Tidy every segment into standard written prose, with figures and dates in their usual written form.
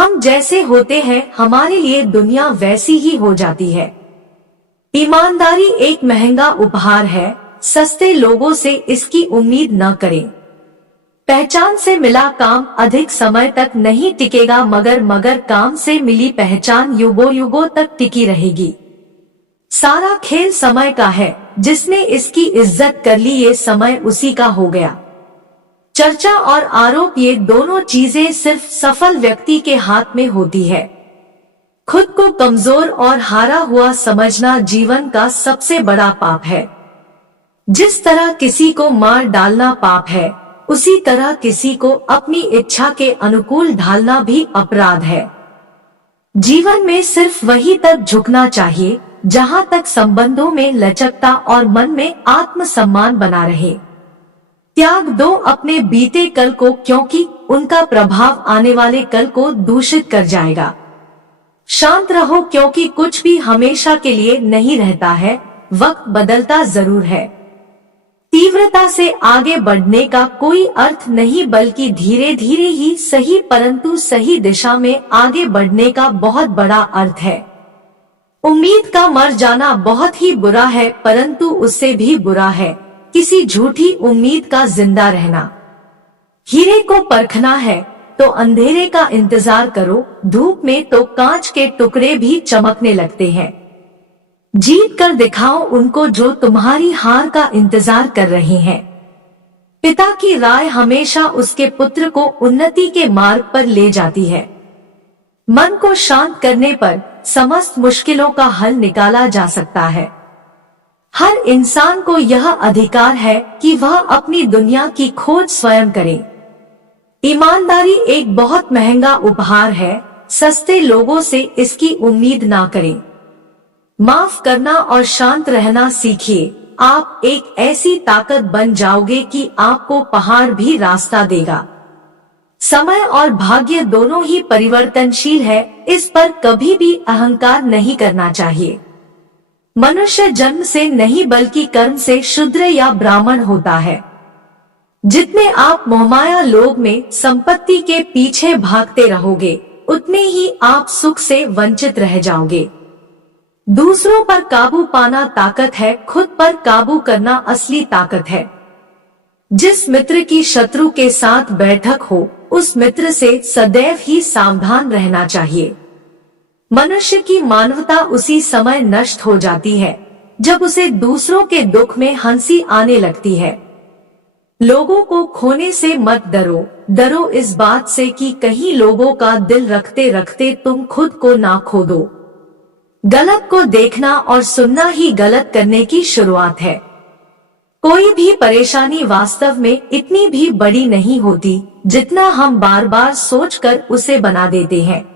हम जैसे होते हैं हमारे लिए दुनिया वैसी ही हो जाती है। ईमानदारी एक महंगा उपहार है, सस्ते लोगों से इसकी उम्मीद न करें। पहचान से मिला काम अधिक समय तक नहीं टिकेगा, मगर काम से मिली पहचान युगों युगों तक टिकी रहेगी। सारा खेल समय का है, जिसने इसकी इज्जत कर ली ये समय उसी का हो गया। चर्चा और आरोप ये दोनों चीजें सिर्फ सफल व्यक्ति के हाथ में होती है। खुद को कमजोर और हारा हुआ समझना जीवन का सबसे बड़ा पाप है। जिस तरह किसी को मार डालना पाप है, उसी तरह किसी को अपनी इच्छा के अनुकूल ढालना भी अपराध है। जीवन में सिर्फ वही तक झुकना चाहिए जहां तक संबंधों में लचकता और मन में आत्मसम्मान बना रहे। त्याग दो अपने बीते कल को, क्योंकि उनका प्रभाव आने वाले कल को दूषित कर जाएगा। शांत रहो, क्योंकि कुछ भी हमेशा के लिए नहीं रहता है, वक्त बदलता जरूर है। तीव्रता से आगे बढ़ने का कोई अर्थ नहीं, बल्कि धीरे धीरे ही सही परंतु सही दिशा में आगे बढ़ने का बहुत बड़ा अर्थ है। उम्मीद का मर जाना बहुत ही बुरा है, परंतु उससे भी बुरा है किसी झूठी उम्मीद का जिंदा रहना। हीरे को परखना है तो अंधेरे का इंतजार करो, धूप में तो कांच के टुकड़े भी चमकने लगते हैं। जीत कर दिखाओ उनको जो तुम्हारी हार का इंतजार कर रहे हैं। पिता की राय हमेशा उसके पुत्र को उन्नति के मार्ग पर ले जाती है। मन को शांत करने पर समस्त मुश्किलों का हल निकाला जा सकता है। हर इंसान को यह अधिकार है कि वह अपनी दुनिया की खोज स्वयं करे। ईमानदारी एक बहुत महंगा उपहार है, सस्ते लोगों से इसकी उम्मीद ना करें। माफ करना और शांत रहना सीखिए, आप एक ऐसी ताकत बन जाओगे कि आपको पहाड़ भी रास्ता देगा। समय और भाग्य दोनों ही परिवर्तनशील है, इस पर कभी भी अहंकार नहीं करना चाहिए। मनुष्य जन्म से नहीं बल्कि कर्म से शूद्र या ब्राह्मण होता है। जितने आप मोहमाया लोभ में संपत्ति के पीछे भागते रहोगे, उतने ही आप सुख से वंचित रह जाओगे। दूसरों पर काबू पाना ताकत है, खुद पर काबू करना असली ताकत है। जिस मित्र की शत्रु के साथ बैठक हो, उस मित्र से सदैव ही सावधान रहना चाहिए। मनुष्य की मानवता उसी समय नष्ट हो जाती है जब उसे दूसरों के दुख में हंसी आने लगती है। लोगों को खोने से मत डरो, डरो इस बात से कि कहीं लोगों का दिल रखते रखते तुम खुद को ना खो दो। गलत को देखना और सुनना ही गलत करने की शुरुआत है। कोई भी परेशानी वास्तव में इतनी भी बड़ी नहीं होती जितना हम बार बार सोचकर उसे बना देते हैं।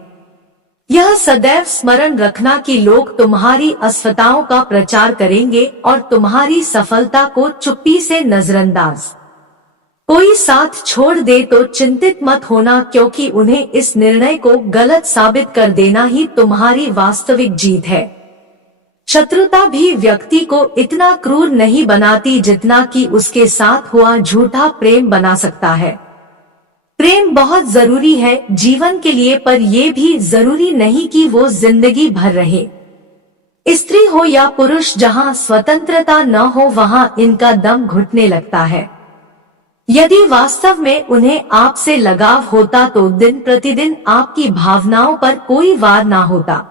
यह सदैव स्मरण रखना कि लोग तुम्हारी असफलताओं का प्रचार करेंगे और तुम्हारी सफलता को चुप्पी से नजरअंदाज। कोई साथ छोड़ दे तो चिंतित मत होना, क्योंकि उन्हें इस निर्णय को गलत साबित कर देना ही तुम्हारी वास्तविक जीत है। शत्रुता भी व्यक्ति को इतना क्रूर नहीं बनाती जितना कि उसके साथ हुआ झूठा प्रेम बना सकता है। प्रेम बहुत जरूरी है जीवन के लिए, पर यह भी जरूरी नहीं कि वो जिंदगी भर रहे। स्त्री हो या पुरुष, जहां स्वतंत्रता न हो वहां इनका दम घुटने लगता है। यदि वास्तव में उन्हें आपसे लगाव होता तो दिन प्रतिदिन आपकी भावनाओं पर कोई वार ना होता।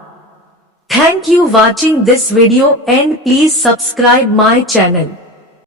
Thank you watching this video and please subscribe my channel.